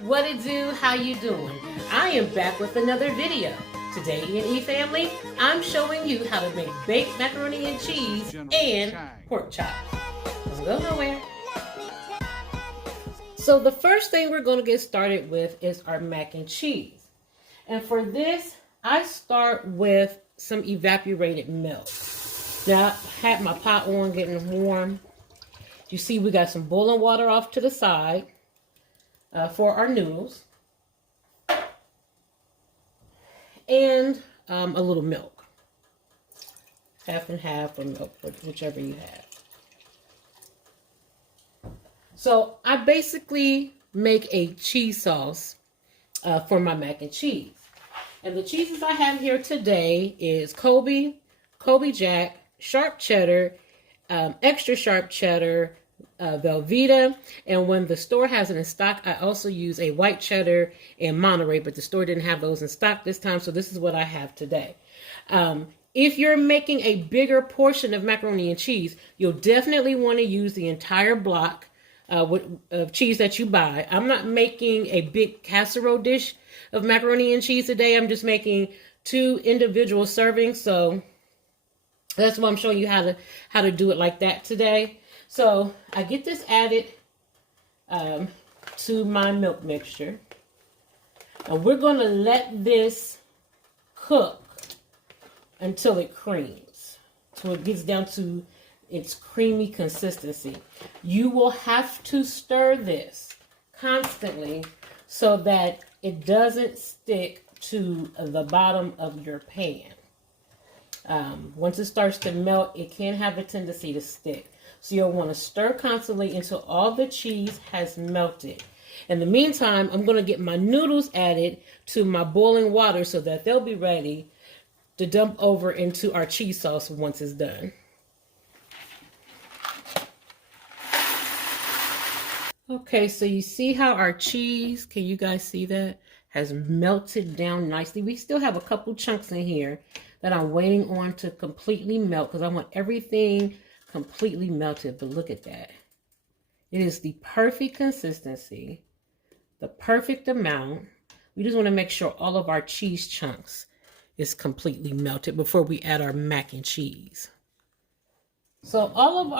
What it do? How you doing? I am back with another video. Today in E Family, I'm showing you how to make baked macaroni and cheese and pork chop. Don't go nowhere. So the first thing we're going to get started with is our mac and cheese. And for this, I start with some evaporated milk. Now, I had my pot on getting warm. You see we got some boiling water off to the side for our noodles. And a little milk. Half and half or milk, whichever you have. So I basically make a cheese sauce for my mac and cheese. And the cheeses I have here today is Colby Jack, sharp cheddar, extra sharp cheddar, Velveeta, and when the store has it in stock, I also use a white cheddar and Monterey, but the store didn't have those in stock this time, so this is what I have today. If you're making a bigger portion of macaroni and cheese, you'll definitely want to use the entire block of cheese that you buy. I'm not making a big casserole dish of macaroni and cheese today. I'm just making 2 individual servings, so that's why I'm showing you how to do it like that today. So I get this added to my milk mixture. And we're going to let this cook until it creams. So it gets down to its creamy consistency. You will have to stir this constantly so that it doesn't stick to the bottom of your pan. Once it starts to melt, it can have a tendency to stick. So you'll want to stir constantly until all the cheese has melted. In the meantime, I'm going to get my noodles added to my boiling water so that they'll be ready to dump over into our cheese sauce once it's done. Okay, so you see how our cheese, can you guys see that, has melted down nicely. We still have a couple chunks in here that I'm waiting on to completely melt because I want everything completely melted, but look at that. It is the perfect consistency, the perfect amount. We just want to make sure all of our cheese chunks is completely melted before we add our mac and cheese. So all of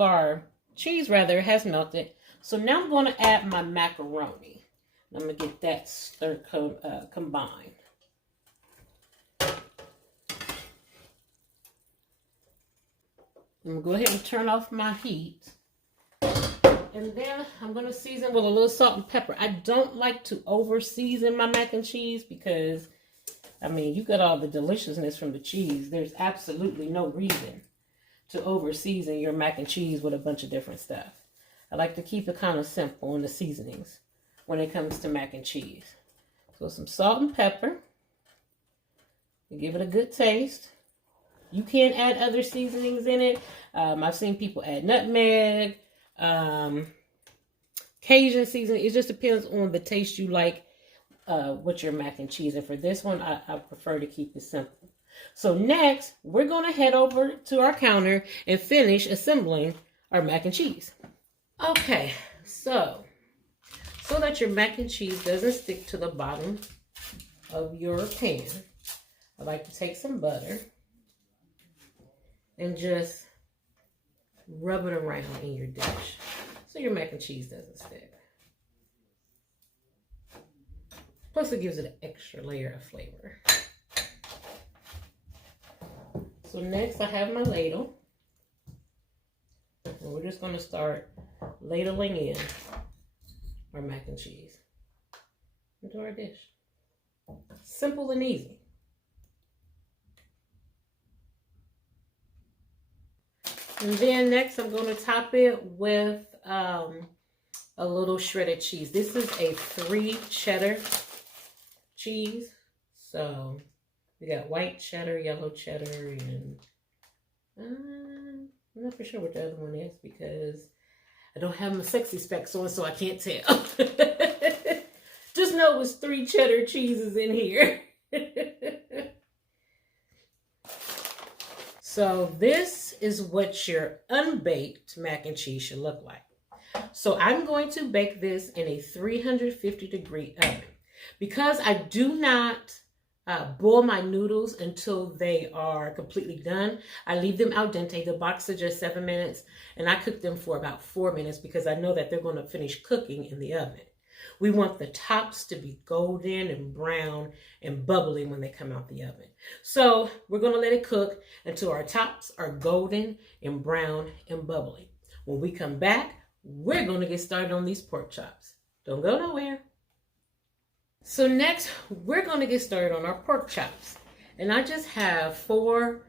our cheese has melted. So now I'm going to add my macaroni. I'm going to get that combined. I'm going to go ahead and turn off my heat. And then I'm going to season with a little salt and pepper. I don't like to over season my mac and cheese because, I mean, you got all the deliciousness from the cheese. There's absolutely no reason to over season your mac and cheese with a bunch of different stuff. I like to keep it kind of simple in the seasonings when it comes to mac and cheese. So some salt and pepper. You give it a good taste. You can add other seasonings in it. I've seen people add nutmeg, Cajun seasoning. It just depends on the taste you like with your mac and cheese. And for this one, I prefer to keep it simple. So next, we're going to head over to our counter and finish assembling our mac and cheese. Okay, so that your mac and cheese doesn't stick to the bottom of your pan, I like to take some butter and just rub it around in your dish so your mac and cheese doesn't stick. Plus it gives it an extra layer of flavor. So next I have my ladle. And we're just going to start ladling in our mac and cheese into our dish. Simple and easy. And then next I'm going to top it with a little shredded cheese. This is a 3 cheddar cheese. So we got white cheddar, yellow cheddar, and I'm not for sure what the other one is because I don't have my sexy specs on, so I can't tell. Just know it was 3 cheddar cheeses in here. So this is what your unbaked mac and cheese should look like. So I'm going to bake this in a 350-degree oven. Because I do not boil my noodles until they are completely done, I leave them al dente. The box is just 7 minutes, and I cook them for about 4 minutes because I know that they're going to finish cooking in the oven. We want the tops to be golden and brown and bubbly when they come out the oven. So we're going to let it cook until our tops are golden and brown and bubbly. When we come back, we're going to get started on these pork chops. Don't go nowhere. So next, we're going to get started on our pork chops. And I just have 4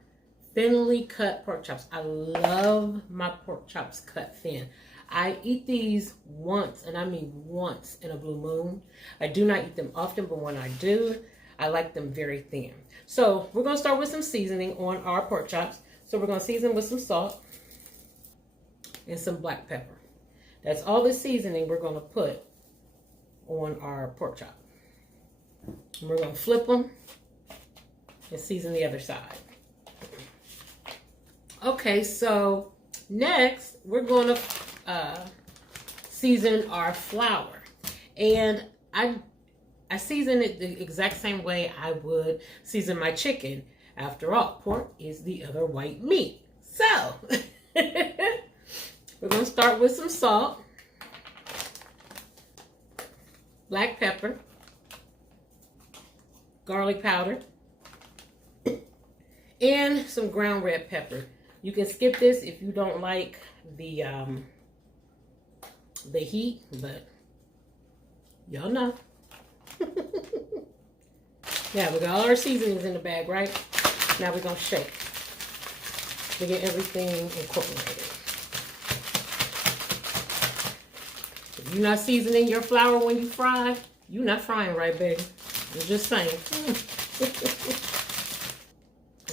thinly cut pork chops. I love my pork chops cut thin. I eat these once, and I mean once in a blue moon. I do not eat them often, but when I do, I like them very thin. So we're going to start with some seasoning on our pork chops. So we're going to season with some salt and some black pepper. That's all the seasoning we're going to put on our pork chop. And we're going to flip them and season the other side. Okay, so next we're going to season our flour, and I season it the exact same way I would season my chicken. After all, pork is the other white meat. So we're going to start with some salt, black pepper, garlic powder, and some ground red pepper. You can skip this if you don't like the heat, but y'all know. Yeah, we got all our seasonings in the bag, right? Now we're going to shake to get everything incorporated. If you're not seasoning your flour when you fry, you're not frying right, baby. I'm just saying.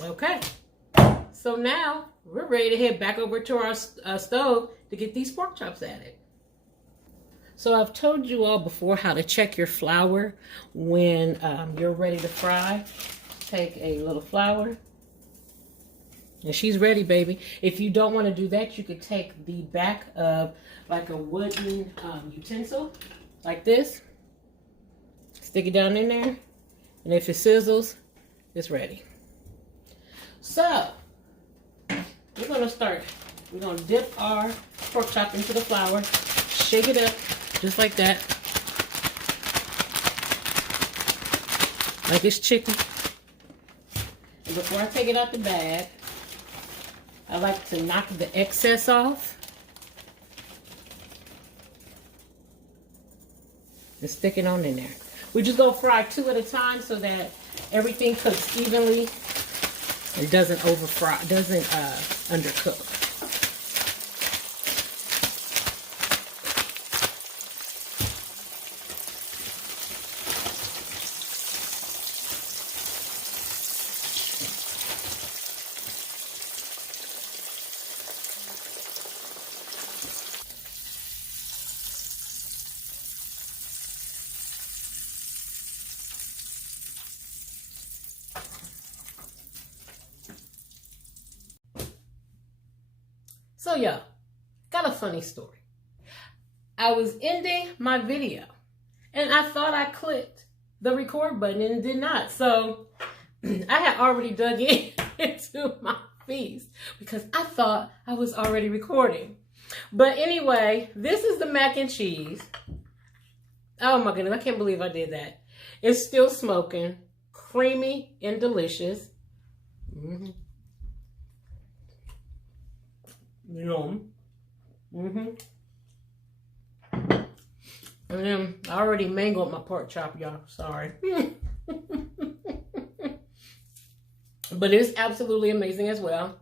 Okay. So now we're ready to head back over to our stove to get these pork chops added. So I've told you all before how to check your flour when you're ready to fry. Take a little flour. And she's ready, baby. If you don't want to do that, you could take the back of like a wooden utensil, like this. Stick it down in there. And if it sizzles, it's ready. So, we're going to start. We're going to dip our pork chop into the flour. Shake it up, just like that. Like it's chicken. And before I take it out the bag, I like to knock the excess off. And stick it on in there. We're just going to fry 2 at a time so that everything cooks evenly and doesn't undercook. So yeah, got a funny story. I was ending my video and I thought I clicked the record button and did not. So I had already dug into my feast because I thought I was already recording. But anyway, this is the mac and cheese. Oh my goodness, I can't believe I did that. It's still smoking, creamy and delicious. Yum. And then I already mangled my pork chop, y'all. Sorry. But it's absolutely amazing as well.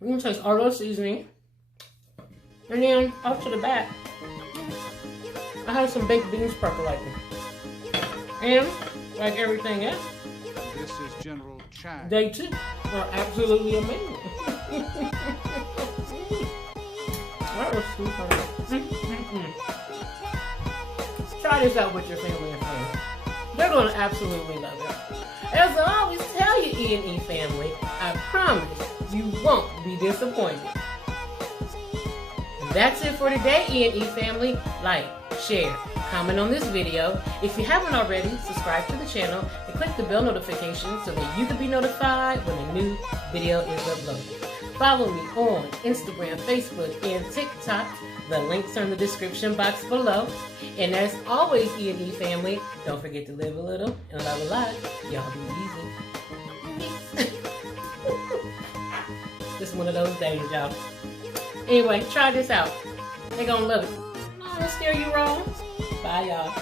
I'm gonna taste all those seasoning. And then off to the back, I have some baked beans percolating. And like everything else, this is General Chang. they too are absolutely amazing. That was super. Try this out with your family and friends. They're going to absolutely love it. As I always tell you, EandE family, I promise you won't be disappointed. That's it for today, EandE family. Like, share, comment on this video. If you haven't already, subscribe to the channel and click the bell notification so that you can be notified when a new video is uploaded. Follow me on Instagram, Facebook, and TikTok. The links are in the description box below. And as always, EandE family, don't forget to live a little and love a lot. Y'all be easy. Peace. This is one of those days, y'all. Anyway, try this out. They're gonna love it. No, I steer you wrong. Bye, y'all.